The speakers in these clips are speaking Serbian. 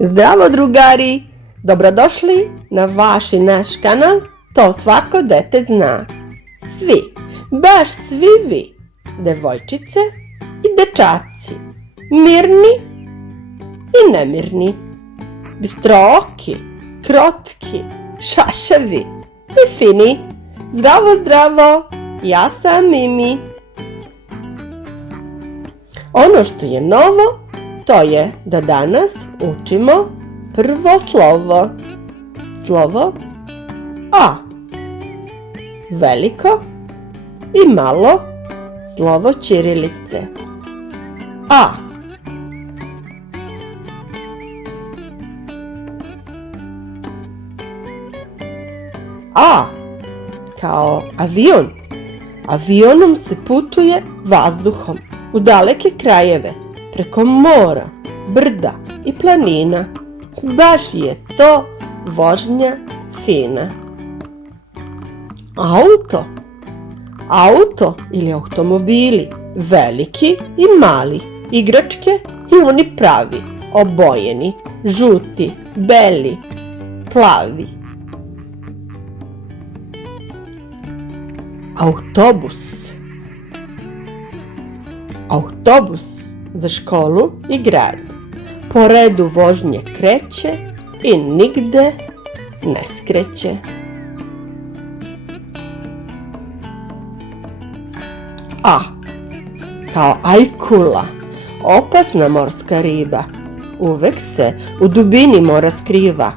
Zdravo drugari, dobrodošli na vaš i naš kanal, to svako dete zna. Svi, baš svi vi, devojčice i dečaci, mirni i nemirni, bistrooki, krotki, šaševi i fini. Zdravo, zdravo, ja sam Mimi. Ono što je novo, to je da danas učimo prvo slovo. Slovo A. Veliko i malo slovo ćirilice. A. A. Kao avion. Avionom se putuje vazduhom u daleke krajeve, preko mora, brda i planina. Baš je to vožnja fina. Auto. Auto ili automobili, veliki i mali, igračke i oni pravi, obojeni, žuti, beli, plavi. Autobus. Autobus za školu i grad. Po redu vožnje kreće i nigde ne skreće. A. Kao ajkula, opasna morska riba. Uvek se u dubini mora skriva.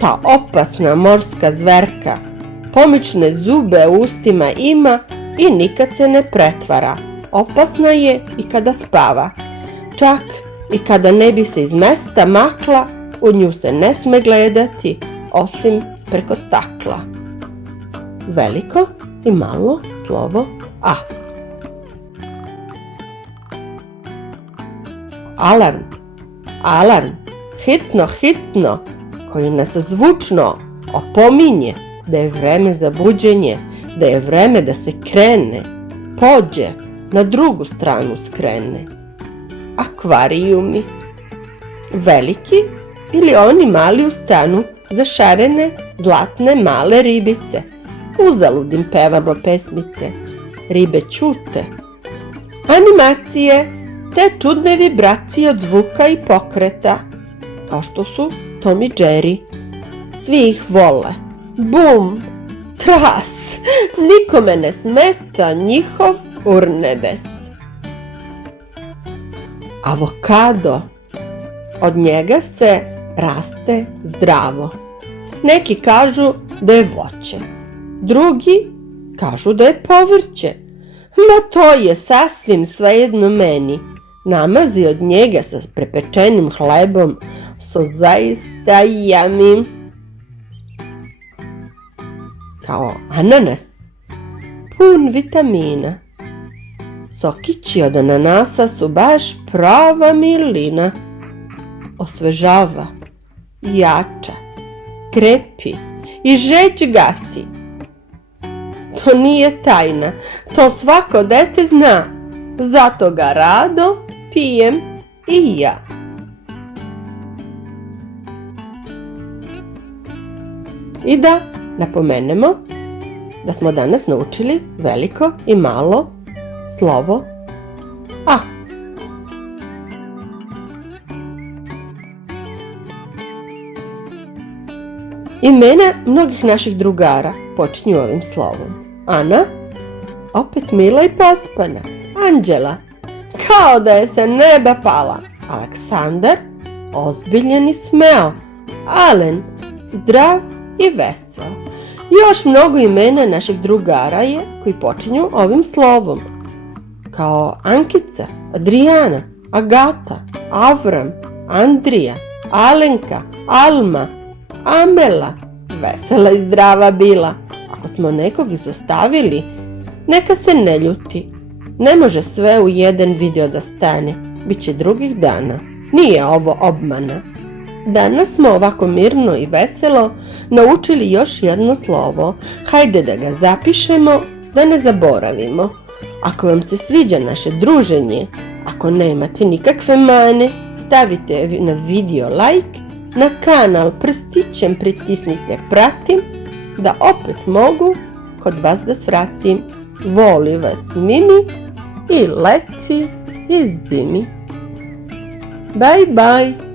Ta opasna morska zverka pomične zube u ustima ima i nikad se ne pretvara. Opasna je i kada spava. Čak i kada ne bi se iz mesta makla, u nju se ne sme gledati, osim preko stakla. Veliko i malo slovo A. Alarm. Alarm. Hitno, hitno, koji nas zvučno opominje da je vreme za buđenje, da je vreme da se krene, pođe, na drugu stranu skrene. Akvarijumi. Veliki ili oni mali u stanu za šarene, zlatne male ribice. Uzalud im pevamo pesmice. Ribe ćute. Animacije, te čudne vibracije od zvuka i pokreta, kao što su Tom i Jerry. Svi ih vole. Bum, tras, nikome ne smeta njihov urnebes. Avokado. Od njega se raste zdravo. Neki kažu da je voće, drugi kažu da je povrće. Ma to je sasvim svejedno meni. Namazi od njega sa prepečenim hlebom su zaista yummy. Kao ananas, pun vitamina. Sokići od ananasa su baš prava milina. Osvežava, jača, krepi i žeđ gasi. To nije tajna, to svako dete zna, zato ga rado pijem i ja. I da napomenemo da smo danas naučili veliko i malo slovo A. Imena mnogih naših drugara počinju ovim slovom. Ana, opet mila i pospana. Anđela, kao da je sa neba pala. Aleksandar, ozbiljen i smeo. Alen, zdrav i vesel. Još mnogo imena naših drugara je koji počinju ovim slovom. Kao Ankica, Adrijana, Agata, Avram, Andrija, Alenka, Alma, Amela. Vesela i zdrava bila. Ako smo nekog izostavili, neka se ne ljuti. Ne može sve u jedan video da stane. Biće drugih dana. Nije ovo obmana. Danas smo ovako mirno i veselo naučili još jedno slovo. Hajde da ga zapišemo, da ne zaboravimo. Ako vam se sviđa naše druženje, ako nemate nikakve mane, stavite na video like Na kanal prstićem pritisnite pratim, da opet mogu kod vas da svratim. Voli vas Mimi i leti iz zimi. Bye bye.